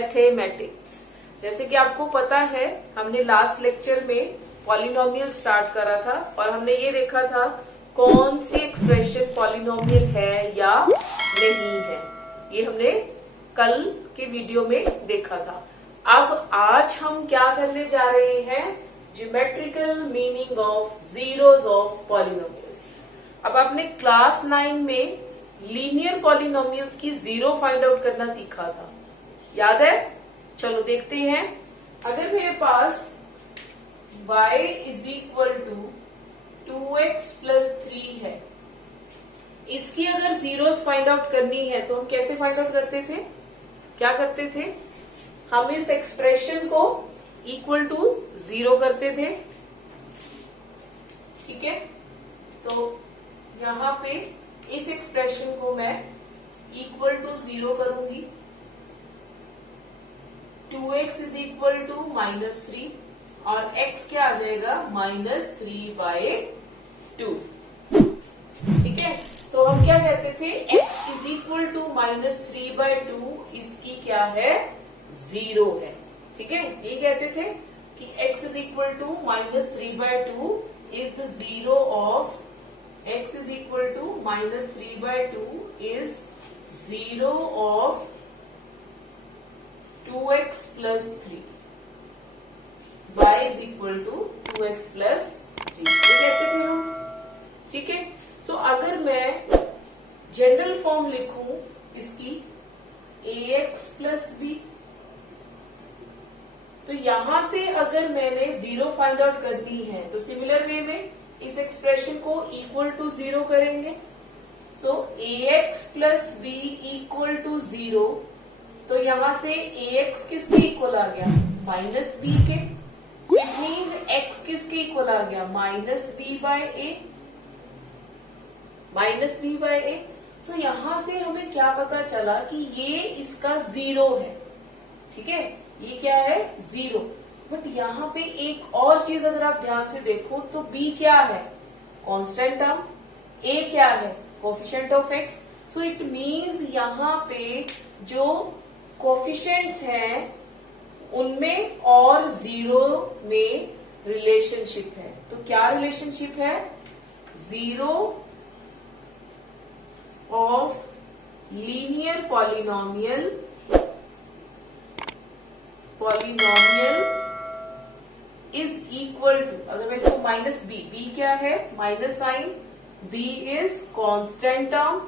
Mathematics. जैसे कि आपको पता है हमने लास्ट लेक्चर में पॉलिनोमियल स्टार्ट करा था और हमने ये देखा था कौन सी एक्सप्रेशन पॉलिनोमियल है या नहीं है। ये हमने कल के वीडियो में देखा था। अब आज हम क्या करने जा रहे हैं, geometrical meaning of zeros of polynomials. अब आपने क्लास 9 में लीनियर पॉलिनोमियल्स की जीरो फाइंड आउट करना सीखा था, याद है? चलो देखते हैं। अगर मेरे पास y is equal to 2x plus 3 है, इसकी अगर जीरोस फाइंड आउट करनी है तो हम कैसे फाइंड आउट करते थे? क्या करते थे? हम इस एक्सप्रेशन को इक्वल टू 0 करते थे, ठीक है? तो यहां पे इस एक्सप्रेशन को मैं इक्वल टू 0 करूंगी। 2x इज इक्वल टू -3 और x क्या आ जाएगा? -3/2। ठीक है, तो हम क्या कहते थे? x इज इक्वल टू -3/2 इसकी क्या है? 0 है। ठीक है, ये कहते थे कि x is equal to -3/2 is the zero of x is equal to -3/2 is 0 of 2x plus 3. y is equal to 2x plus 3. ये कहते थे हम, ठीक है? सो अगर मैं जनरल फॉर्म लिखूं इसकी ax plus b, तो यहां से अगर मैंने जीरो फाइंड आउट करनी है तो सिमिलर वे में इस एक्सप्रेशन को इक्वल टू 0 करेंगे। So ax plus B equal to 0, तो यहां से ax किसके इक्वल आ गया? -b के। इट मीन्स x किसके इक्वल आ गया? -b/a। तो यहां से हमें क्या पता चला कि ये इसका 0 है। ठीक है, ये क्या है? 0। बट यहाँ पे एक और चीज अगर आप ध्यान से देखो तो b क्या है? Constant term. a क्या है? Coefficient of x। So it means यहाँ पे जो कोफिशिएंट्स हैं उनमें और 0 में रिलेशनशिप है। तो क्या रिलेशनशिप है? 0 of linear polynomial is equal to, अगर मैं इसको -b क्या है? Minus sign, b is constant term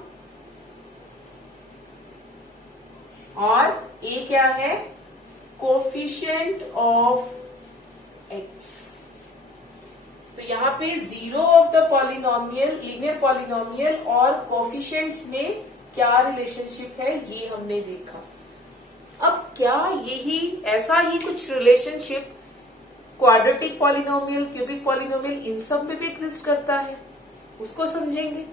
और a क्या है? Coefficient of x। तो यहाँ पे 0 of the polynomial, linear polynomial और कोफिशिएंट्स में क्या रिलेशनशिप है ये हमने देखा। अब क्या यही ऐसा ही कुछ relationship quadratic polynomial, cubic polynomial, इन सब में भी एग्जिस्ट करता है? उसको समझेंगे।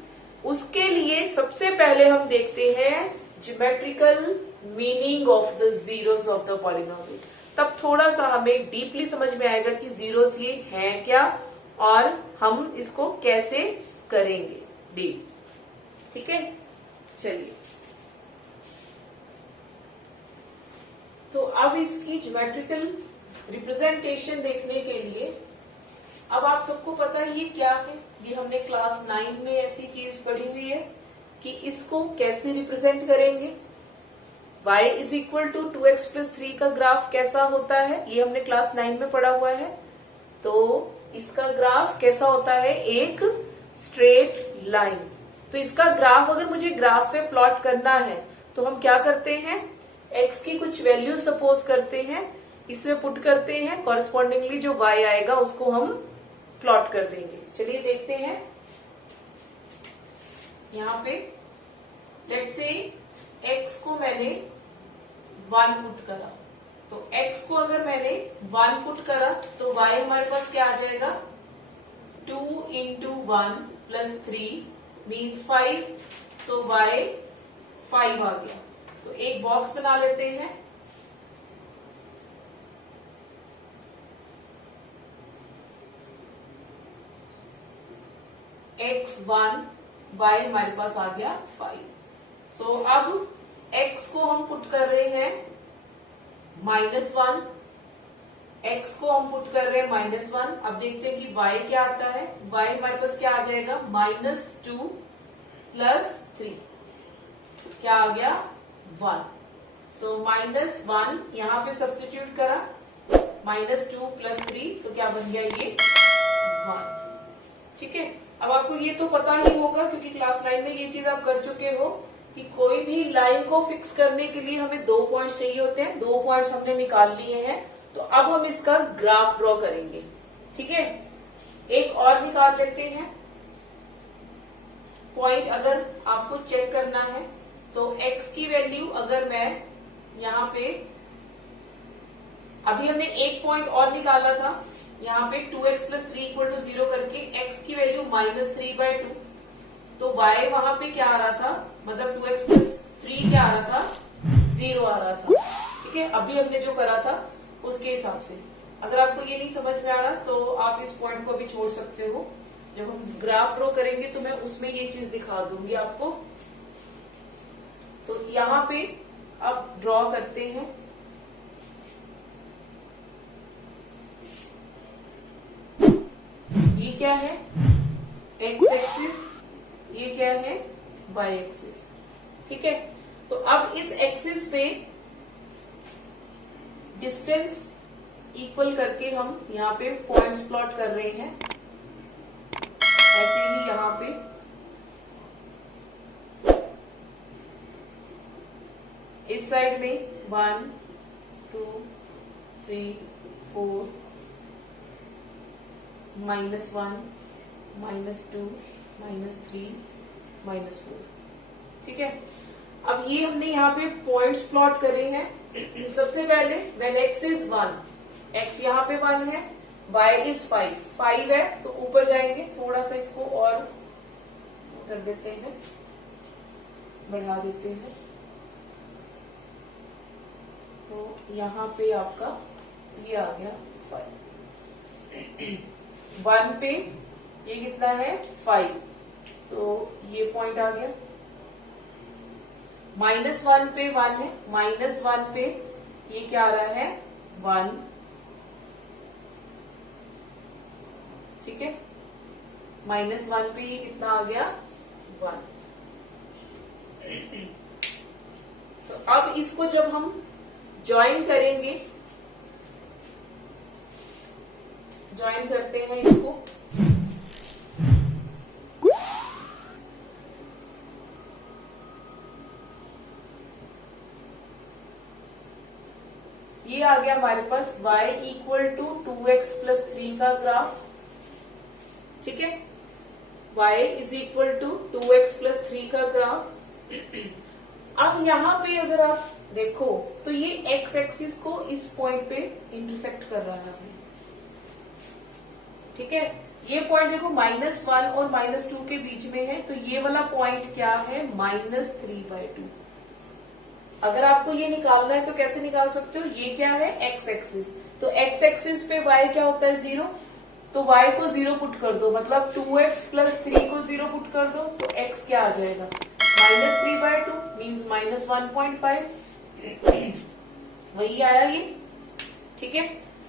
उसके लिए सबसे पहले हम देखते हैं geometrical meaning of the zeros of the polynomial. तब थोड़ा सा हमें डीपली समझ में आएगा कि जीरोस ये हैं क्या और हम इसको कैसे करेंगे डील। ठीक है, चलिए। तो अब इसकी ज्योमेट्रिकल रिप्रेजेंटेशन देखने के लिए, अब आप सबको पता है ये क्या है? ये हमने क्लास 9 में ऐसी चीज पढ़ी हुई है कि इसको कैसे रिप्रेजेंट करेंगे। y is equal to 2x plus 3 का ग्राफ कैसा होता है ये हमने क्लास 9 में पढ़ा हुआ है। तो इसका ग्राफ कैसा होता है? एक स्ट्रेट लाइन। तो इसका ग्राफ अगर मुझे ग्राफ पे प्लॉट करना है तो हम क्या करते हैं? x की कुछ वैल्यू सपोज करते हैं, इसमें पुट करते हैं, कॉरेस्पॉन्डिंगली जो y आएगा उसको हम प्लॉट कर देंगे। चलिए देखते हैं। यहाँ पे लेट्स से x को मैंने 1 पुट करा, तो x को अगर मैंने 1 पुट करा तो y हमारे पास क्या आ जाएगा? 2 into 1 plus 3 means 5। सो y 5 आ गया। तो एक बॉक्स बना लेते हैं। x1 y हमारे पास आ गया 5। सो अब x को हम पुट कर रहे हैं -1, x को हम पुट कर रहे हैं -1। अब देखते हैं कि y क्या आता है। y हमारे पास क्या आ जाएगा, -2 + 3, क्या आ गया, 1। सो -1 यहाँ पे सब्स्टिट्यूट करा, -2 + 3, तो क्या बन गया, ये 1। ठीक है, अब आपको ये तो पता ही होगा क्योंकि क्लास 9 में ये चीज आप कर चुके हो कि कोई भी लाइन को फिक्स करने के लिए हमें 2 पॉइंट्स चाहिए होते हैं। 2 पॉइंट्स हमने निकाल लिए हैं, तो अब हम इसका ग्राफ ड्रॉ करेंगे। ठीक है, एक और निकाल लेते हैं पॉइंट। अगर आपको चेक करना है तो x की वैल्यू अगर मैं यहाँ पे, अभी हमने एक पॉइंट और निकाला था यहाँ पे 2x + 3 = 0 करके, x की वैल्यू -3/2, तो y वहां पे क्या आ रहा था, मतलब 2x + 3 क्या आ रहा था, 0 आ रहा था। ठीक है, अभी हमने जो करा था उसके हिसाब से। अगर आपको ये नहीं समझ में आ रहा तो आप इस पॉइंट को भी छोड़ सकते हो। जब हम ग्राफ ड्रॉ करेंगे तो मैं उसमें ये चीज दिखा दूंगी आपको। तो यहाँ पे अब ड्रॉ करते हैं। ये क्या है, x एक्सिस, ये क्या है, y एक्सिस। ठीक है, तो अब इस एक्सिस पे डिस्टेंस इक्वल करके हम यहाँ पे पॉइंट्स प्लॉट कर रहे हैं। ऐसे ही यहाँ पे इस साइड में 1 2 3 4, -1 -2 -3 -4। ठीक है, अब ये हमने यहाँ पे पॉइंट्स प्लॉट करे हैं। सबसे पहले when x is 1, x यहाँ पे 1 है, y is 5 है, तो ऊपर जाएंगे, थोड़ा सा इसको और कर देते हैं, बढ़ा देते हैं। तो यहाँ पे आपका ये आ गया 5। 1 पे ये कितना है, 5, तो ये पॉइंट आ गया। -1 पे 1 है, -1 पे ये क्या आ रहा है, 1। ठीक है, -1 पे ये कितना आ गया, 1। तो अब इसको जब हम ज्वाइन करेंगे, ज्वाइन करते हैं इसको, ये आ गया हमारे पास y = 2x + 3 का ग्राफ। ठीक है, y = 2x + 3 का ग्राफ। अब यहाँ पे अगर आप देखो तो ये x एक्सिस को इस पॉइंट पे इंटरसेक्ट कर रहा है। ठीक है, ये पॉइंट देखो -1 और -2 के बीच में है, तो ये वाला पॉइंट क्या है, -3/2। अगर आपको ये निकालना है तो कैसे निकाल सकते हो, ये क्या है, x एक्सिस, तो x एक्सिस पे y क्या होता है, 0, तो y को 0 पुट कर दो, मतलब 2x + 3 को 0 पुट कर दो, तो x क्या आ जाएगा, -3/2 मीन्स -1.5, वही आया ये। ठीक है,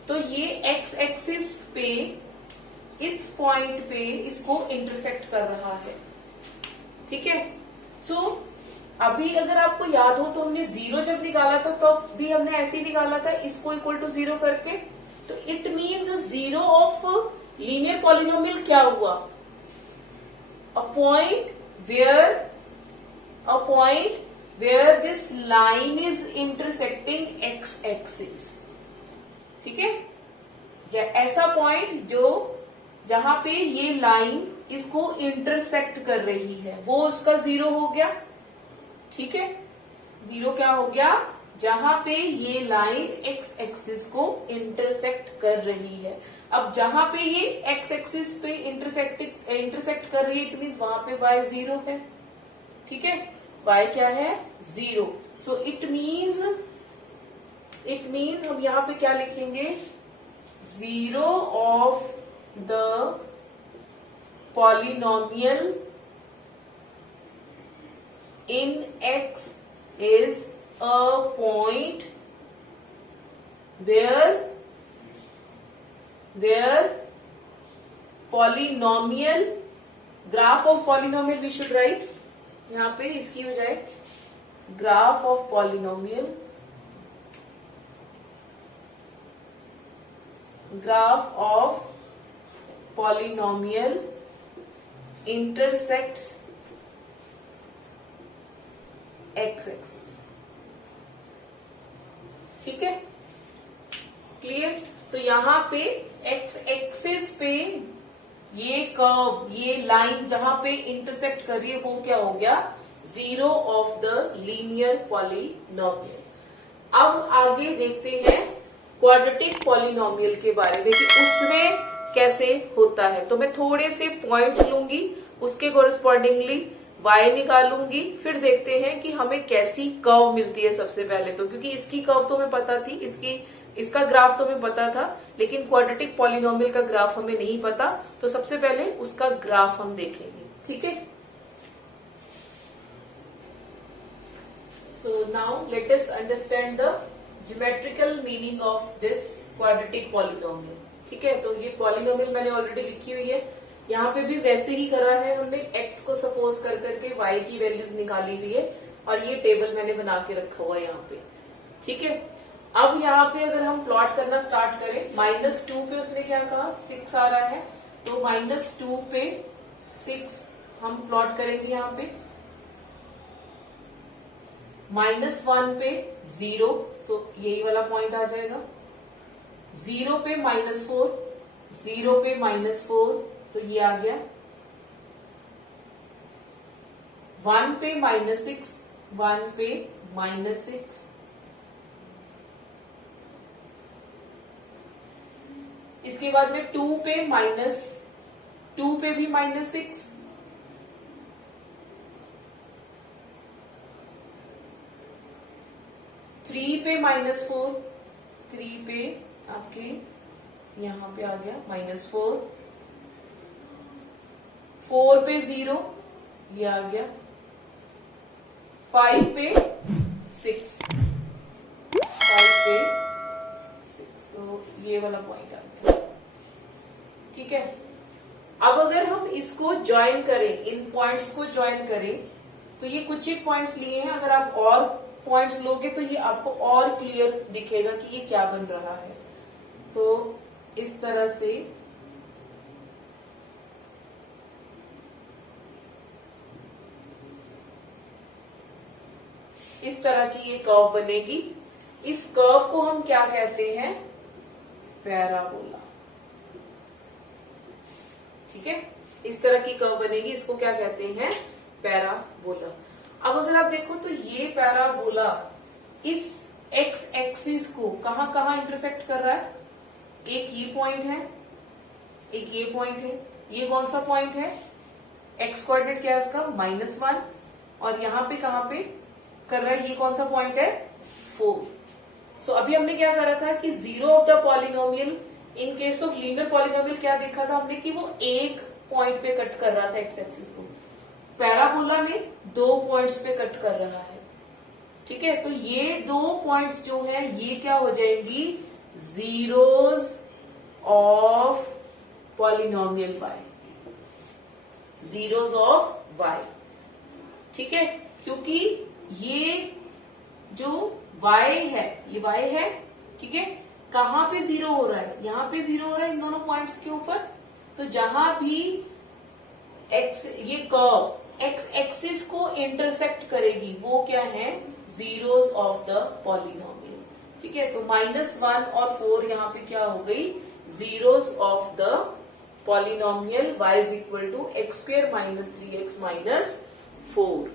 तो ये x एक्सिस पे इस पॉइंट पे इसको इंटरसेक्ट कर रहा है। ठीक है, सो अभी अगर आपको याद हो तो हमने 0 जब निकाला था तो भी हमने ऐसे ही निकाला था, इसको = 0 करके। तो it means 0 of linear polynomial क्या हुआ, a point where this line is intersecting x axis. ठीक है, ऐसा पॉइंट जहां पे ये लाइन इसको इंटरसेक्ट कर रही है, वो उसका 0 हो गया। ठीक है, 0 क्या हो गया, जहां पे ये लाइन x एक्सिस को इंटरसेक्ट कर रही है। अब जहां पे ये x एक्सिस पे इंटरसेक्ट कर रही है, इट मीन्स वहां पे y 0 है। ठीक है, y क्या है, 0। सो इट मीन्स हम यहां पे क्या लिखेंगे, 0 of the polynomial in x is a point where polynomial, graph of polynomial we should write, यहाँ पे इसकी हो जाए graph of polynomial, intersects x axis. ठीक है, क्लियर। तो यहाँ पे x एक्सिस पे ये कर्व, ये लाइन जहां पे इंटरसेक्ट कर रही है वो क्या हो गया, zero of the linear polynomial. अब आगे देखते हैं क्वाड्रेटिक पॉलिनोमियल के बारे में कि उसमें कैसे होता है। तो मैं थोड़े से पॉइंट्स लूंगी, उसके कोरिस्पॉन्डिंगली y निकालूंगी, फिर देखते हैं कि हमें कैसी कर्व मिलती है सबसे पहले। तो क्योंकि इसकी कर्व तो हमें पता थी, इसका ग्राफ तो हमें पता था, लेकिन क्वाड्रेटिक पॉलिनोमियल का ग्राफ हमें नहीं पता, तो सबसे पहले उसका ग्राफ हम देखेंगे। ठीक है, so now let us understand the geometrical meaning of this quadratic polynomial. ठीक है, तो ये पॉलिनोमियल मैंने ऑलरेडी लिखी हुई है, यहाँ पे भी वैसे ही करा है हमने, x को सपोज कर करके y की वैल्यूज निकाली हुई है, और ये टेबल मैंने बना के रखा हुआ है यहाँ पे। ठीक है, अब यहाँ पे अगर हम प्लॉट करना स्टार्ट करें, -2 पे उसने क्या कहा 6 आ रहा है, तो -2 पे 6 हम प्लॉट करेंगे यहाँ पे, -1 पे 0, तो यही वाला पॉइंट आ जाएगा, 0 पे -4, 0 पे -4, तो ये आ गया, 1 पे -6, 1 पे -6, इसके बाद में 2 पे -2 पे भी -6, 3 पे -4, 3 पे आपके यहां पे आ गया -4, 4 पे 0, ये आ गया, 5 पे 6, 5 पे 6, तो ये वाला पॉइंट आ गया। ठीक है, अब अगर हम इसको ज्वाइन करें, इन पॉइंट्स को ज्वाइन करें, तो ये कुछ ही पॉइंट्स लिए हैं, अगर आप और पॉइंट्स लोगे तो ये आपको और क्लियर दिखेगा कि ये क्या बन रहा है। तो इस तरह से इस तरह की ये कर्व बनेगी। इस कर्व को हम क्या कहते हैं, पैराबोला। ठीक है, इस तरह की कर्व बनेगी, इसको क्या कहते हैं, पैराबोला। अब अगर आप देखो तो ये पैराबोला इस एक्स एक्सिस को कहां कहां इंटरसेक्ट कर रहा है, एक ये पॉइंट है, एक ये पॉइंट है, ये कौन सा पॉइंट है, एक्स कोऑर्डिनेट क्या है उसका -1, और यहां पे कहां पे कर रहा है, ये कौन सा पॉइंट है 4। सो अभी हमने क्या करा था कि zero of the polynomial, in case of linear polynomial क्या देखा था हमने कि वो एक पॉइंट पे कट कर रहा था एक्स एक्सिस को, पैराबोला में 2 पॉइंट्स पे कट कर रहा है। ठीक है, तो ये 2 पॉइंट्स जो है ये क्या हो जाएंगी, zeros of polynomial Y, zeros of Y. ठीक है, क्योंकि ये जो y है, ये y है, ठीक है, कहां पे 0 हो रहा है, यहां पे 0 हो रहा है इन दोनों पॉइंट्स के ऊपर। तो जहां भी x, ये कर्व x एक्सिस को इंटरसेक्ट करेगी वो क्या है, जीरोज ऑफ द पॉलिनोमियल। ठीक है, तो -1 और 4 यहाँ पे क्या हो गई, zeros of the polynomial y is equal to x² - 3x - 4।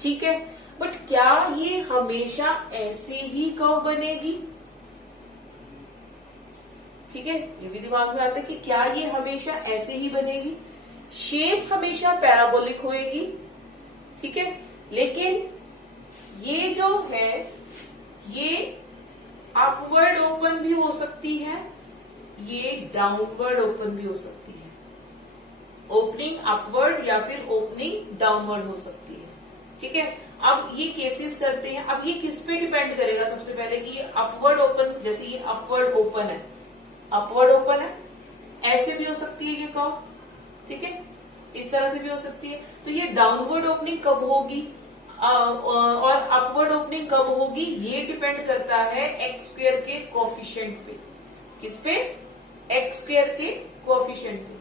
ठीक है, बट क्या ये हमेशा ऐसे ही कर्व बनेगी, ठीक है, ये भी दिमाग में आता है कि क्या ये हमेशा ऐसे ही बनेगी, शेप हमेशा पैराबोलिक होएगी। ठीक है, लेकिन ये जो है ये अपवर्ड ओपन भी हो सकती है, ये डाउनवर्ड ओपन भी हो सकती है, ओपनिंग अपवर्ड या फिर ओपनिंग डाउनवर्ड हो सकती है। ठीक है। अब ये केसेस करते हैं। अब ये किस पे डिपेंड करेगा, सबसे पहले कि ये अपवर्ड ओपन, जैसे ये अपवर्ड ओपन है, अपवर्ड ओपन है, ऐसे भी हो सकती है ये कर्व, ठीक है, इस तरह से भी हो सकती है। तो ये डाउनवर्ड ओपनिंग कब होगी और अपवर्ड ओपनिंग कब होगी, ये डिपेंड करता है एक्स स्क्वायर के कोएफिशिएंट पे। किस पे? एक्स स्क्वायर के कोएफिशिएंट पे।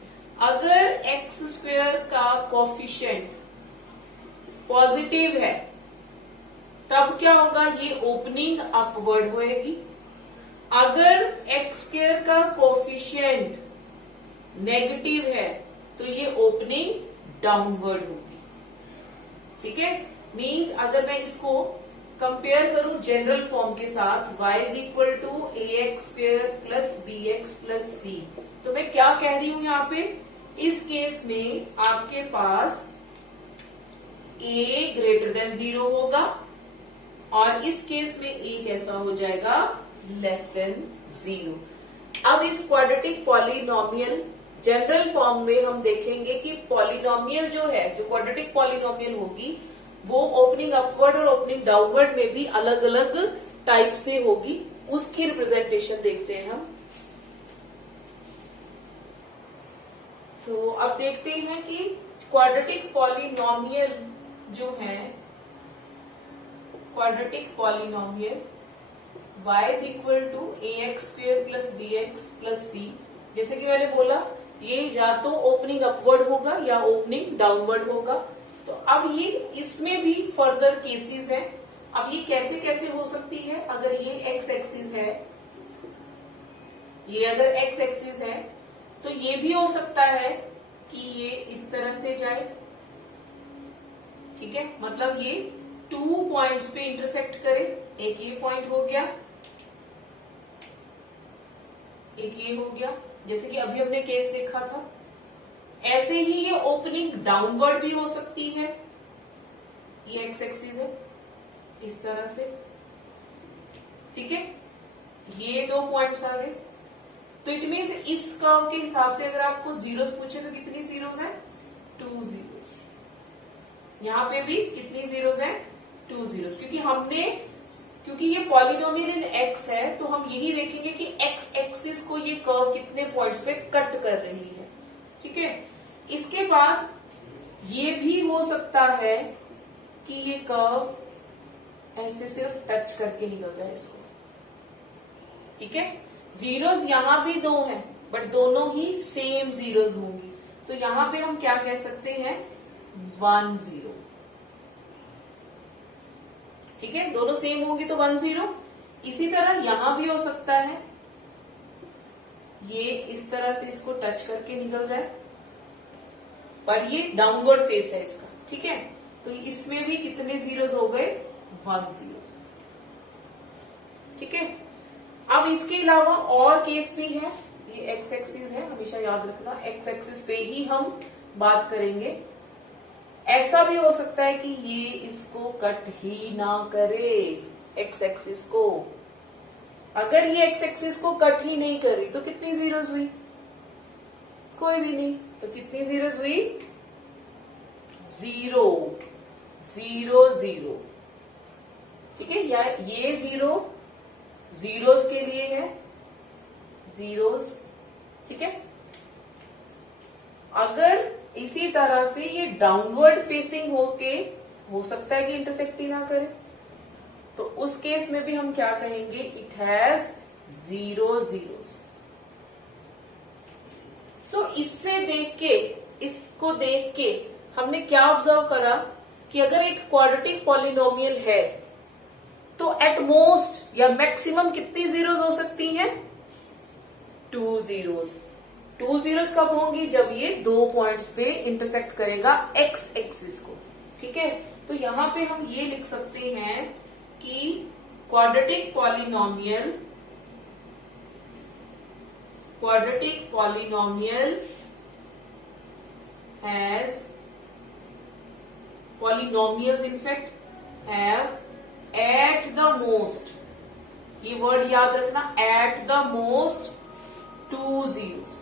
अगर एक्स स्क्वायर का कोएफिशिएंट पॉजिटिव है तब क्या होगा, ये ओपनिंग अपवर्ड होएगी। अगर एक्स स्क्वायर का कोएफिशिएंट नेगेटिव है तो ये ओपनिंग डाउनवर्ड होगी, ठीक है। मींस अगर मैं इसको कंपेयर करूं जनरल फॉर्म के साथ, y is equal to A X square plus B X plus C, तो मैं क्या कह रही हूं यहाँ पे, इस केस में आपके पास a ग्रेटर देन 0 होगा और इस केस में a कैसा हो जाएगा, लेस देन 0। अब इस क्वाड्रेटिक पॉलिनोमियल जनरल फॉर्म में हम देखेंगे कि पॉलिनोमियल जो है, जो क्वाड्रेटिक पॉलिनोमियल होगी, वो ओपनिंग अपवर्ड और ओपनिंग डाउनवर्ड में भी अलग अलग टाइप से होगी। उसकी रिप्रेजेंटेशन देखते हैं हम। तो अब देखते हैं कि क्वाड्रेटिक पॉलिनोमियल जो है, quadratic polynomial y is equal to A X square plus B X plus C, जैसे कि मैंने बोला ये या तो ओपनिंग अपवर्ड होगा या ओपनिंग डाउनवर्ड होगा। तो अब ये इसमें भी फर्दर केसेस हैं। अब ये कैसे कैसे हो सकती है, अगर ये एक्स एक्सिस है, ये अगर एक्स एक्सिस है तो ये भी हो सकता है कि ये इस तरह से जाए, ठीक है, मतलब ये 2 पॉइंट्स पे इंटरसेक्ट करे। एक ये पॉइंट हो गया, एक ये हो गया, जैसे कि अभी हमने केस देखा था। ऐसे ही ये ओपनिंग डाउनवर्ड भी हो सकती है, ये एक्स एक्सिस है इस तरह से, ठीक है, ये 2 पॉइंट्स आ गए। तो इट मीन्स इस कर्व के हिसाब से अगर आपको जीरोस पूछे तो कितनी जीरोस हैं, 2 जीरोस। यहां पे भी कितनी जीरोस हैं, 2 जीरोस, क्योंकि ये पॉलिनोमियल इन एक्स है तो हम यही देखेंगे कि एक्स एक्सिस को ये कर्व कितने पॉइंट्स पे कट कर रही है, ठीक है। इसके बाद ये भी हो सकता है कि ये कर्व ऐसे सिर्फ टच करके निकल जाए इसको, ठीक है। जीरोस यहां भी 2 हैं बट दोनों ही सेम जीरोस होंगी, तो यहां पे हम क्या कह सकते हैं, 1 0, ठीक है, दोनों सेम होंगी तो 1 0। इसी तरह यहां भी हो सकता है ये इस तरह से इसको टच करके निकल जाए, पर ये डाउनवर्ड फेस है इसका, ठीक है। तो इसमें भी कितने जीरोस हो गए, 1 0, ठीक है। अब इसके अलावा और केस भी है, ये एक्स एक्सिस है, हमेशा याद रखना एक्स एक्सिस पे ही हम बात करेंगे। ऐसा भी हो सकता है कि ये इसको कट ही ना करे, एक्स एक्सिस को। अगर ये एक्स एक्सिस को कट ही नहीं कर रही तो कितनी जीरोस हुई, कोई भी नहीं, तो कितनी जीरोस हुई, 0 0 0, ठीक है। या ये 0 जीरोस के लिए है, जीरोस, ठीक है। अगर इसी तरह से ये डाउनवर्ड फेसिंग होके हो सकता है कि इंटरसेक्ट ही ना करे, तो उस केस में भी हम क्या कहेंगे, इट हैज 0 जीरोस। सो इससे देख के, इसको देख के हमने क्या ऑब्जर्व करा कि अगर एक क्वाड्रेटिक पॉलिनोमियल है तो एट मोस्ट या मैक्सिमम कितनी जीरोस हो सकती हैं, 2 जीरोस। 2 जीरोस कब होंगी, जब ये 2 पॉइंट्स पे इंटरसेक्ट करेगा एक्स एक्सिस को, ठीक है। तो यहां पे हम ये लिख सकते हैं कि quadratic polynomial has, polynomials in fact have at the most, ये वर्ड याद रखना, at the most 2 zeros,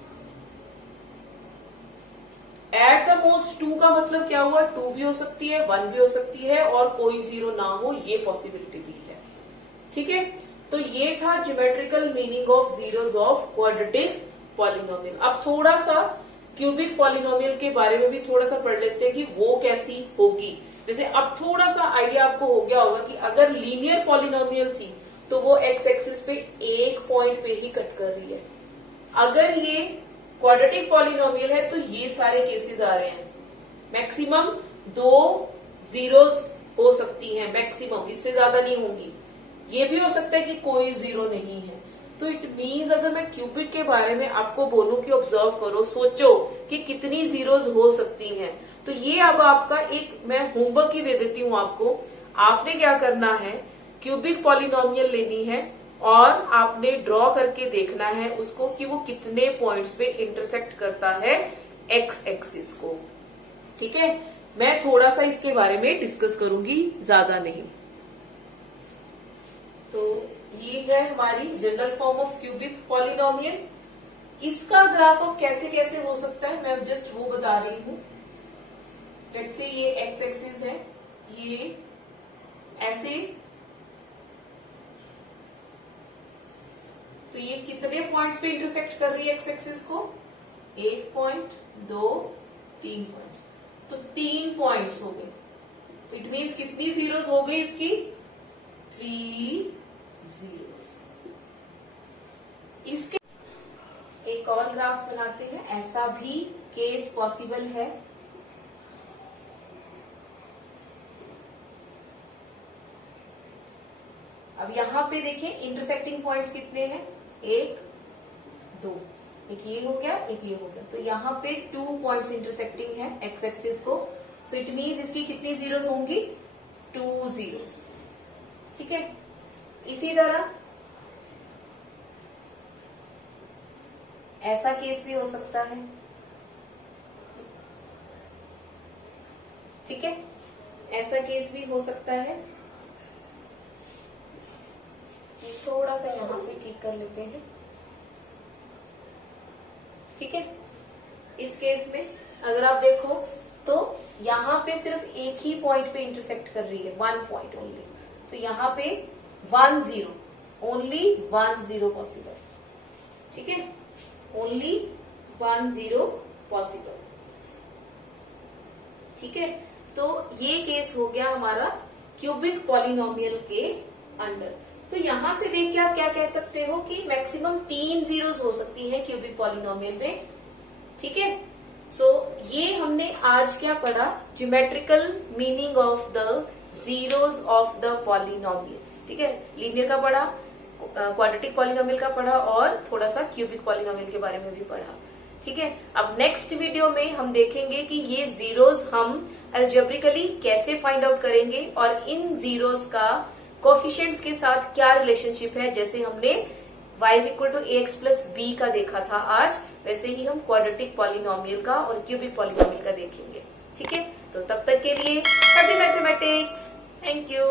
at the almost 2 का मतलब क्या हुआ, 2 भी हो सकती है, 1 भी हो सकती है और कोई 0 ना हो, ये पॉसिबिलिटी भी है। ठीक है, तो ये था geometrical meaning of zeros of quadratic polynomial. अब थोड़ा सा क्यूबिक पॉलिनोमियल के बारे में भी थोड़ा सा पढ़ लेते हैं कि वो कैसी होगी। जैसे अब थोड़ा सा आइडिया आपको हो गया होगा कि अगर लीनियर पॉलिनोमियल थी तो वो एक्स एक्सिस पे एक पॉइंट पे ही कट कर रही है। अगर ये क्वाड्रेटिक पॉलिनोमियल है तो ये सारे केसेस आ रहे हैं। मैक्सिमम 2 जीरोस हो सकती हैं, मैक्सिमम, इससे ज्यादा नहीं होंगी। ये भी हो सकता है कि कोई 0 नहीं है। तो इट मीन्स अगर मैं क्यूबिक के बारे में आपको बोलूं कि ऑब्जर्व करो, सोचो कि कितनी जीरोस हो सकती हैं, तो ये अब आपका एक मैं होमवर्क ही दे देती हूं आपको। आपने क्या करना है, क्यूबिक पॉलिनोमियल लेनी है और आपने ड्रॉ करके देखना है उसको कि वो कितने पॉइंट्स पे इंटरसेक्ट करता है एक्स एक्सिस को। ठीक है, मैं थोड़ा सा इसके बारे में डिस्कस करूंगी, ज्यादा नहीं। तो ये है हमारी general form of cubic polynomial. इसका ग्राफ अब कैसे कैसे हो सकता है, मैं जस्ट वो बता रही हूं। लेट्स से ये एक्स एक्सिस है, ये ऐसे, तो ये कितने पॉइंट्स पे इंटरसेक्ट कर रही है एक्स एक्सिस को, 1 पॉइंट, 2, 3 पॉइंट, तो 3 पॉइंट्स हो गए। तो इट मीन्स कितनी जीरोस हो गई इसकी, 3 जीरोस। इसके एक और ग्राफ बनाते हैं, ऐसा भी केस पॉसिबल है। अब यहां पे देखिए इंटरसेक्टिंग पॉइंट्स कितने हैं, 1, 2, एक ये हो गया, एक ये हो गया, तो यहाँ पे 2 पॉइंट्स इंटरसेक्टिंग है एक्स एक्सिस को। सो इट मीन्स इसकी कितनी जीरोस होंगी, 2 जीरोस। ठीक है, इसी तरह ऐसा केस भी हो सकता है। ठीक है, ऐसा केस भी हो सकता है। थोड़ा सा यहां से ठीक कर लेते हैं। ठीक है, इस केस में अगर आप देखो तो यहां पे सिर्फ एक ही पॉइंट पे इंटरसेक्ट कर रही है, 1 पॉइंट ओनली, तो यहां पे 1 0, ओनली 1 0 पॉसिबल। ठीक है, ओनली 1 0 पॉसिबल। ठीक है, तो ये केस हो गया हमारा क्यूबिक पॉलिनोमियल के अंडर। तो यहां से देख के आप क्या कह सकते हो कि मैक्सिमम 3 जीरोस हो सकती है क्यूबिक पॉलिनोमियल में। ठीक है, सो ये हमने आज क्या पढ़ा, geometrical meaning of the zeros of the polynomials. ठीक है, लीनियर का पढ़ा, क्वाड्रेटिक पॉलिनोमियल का पढ़ा और थोड़ा सा क्यूबिक पॉलिनोमियल के बारे में भी पढ़ा। ठीक है, अब नेक्स्ट वीडियो में हम देखेंगे कि ये जीरोस हम अलजेब्रिकली कैसे फाइंड आउट करेंगे और इन जीरोस का कोफिशिएंट्स के साथ क्या रिलेशनशिप है। जैसे हमने y = ax + b का देखा था आज, वैसे ही हम क्वाड्रेटिक पॉलिनोमियल का और क्यूबिक पॉलिनोमियल का देखेंगे। ठीक है, तो तब तक के लिए हैप्पी मैथमेटिक्स, थैंक यू।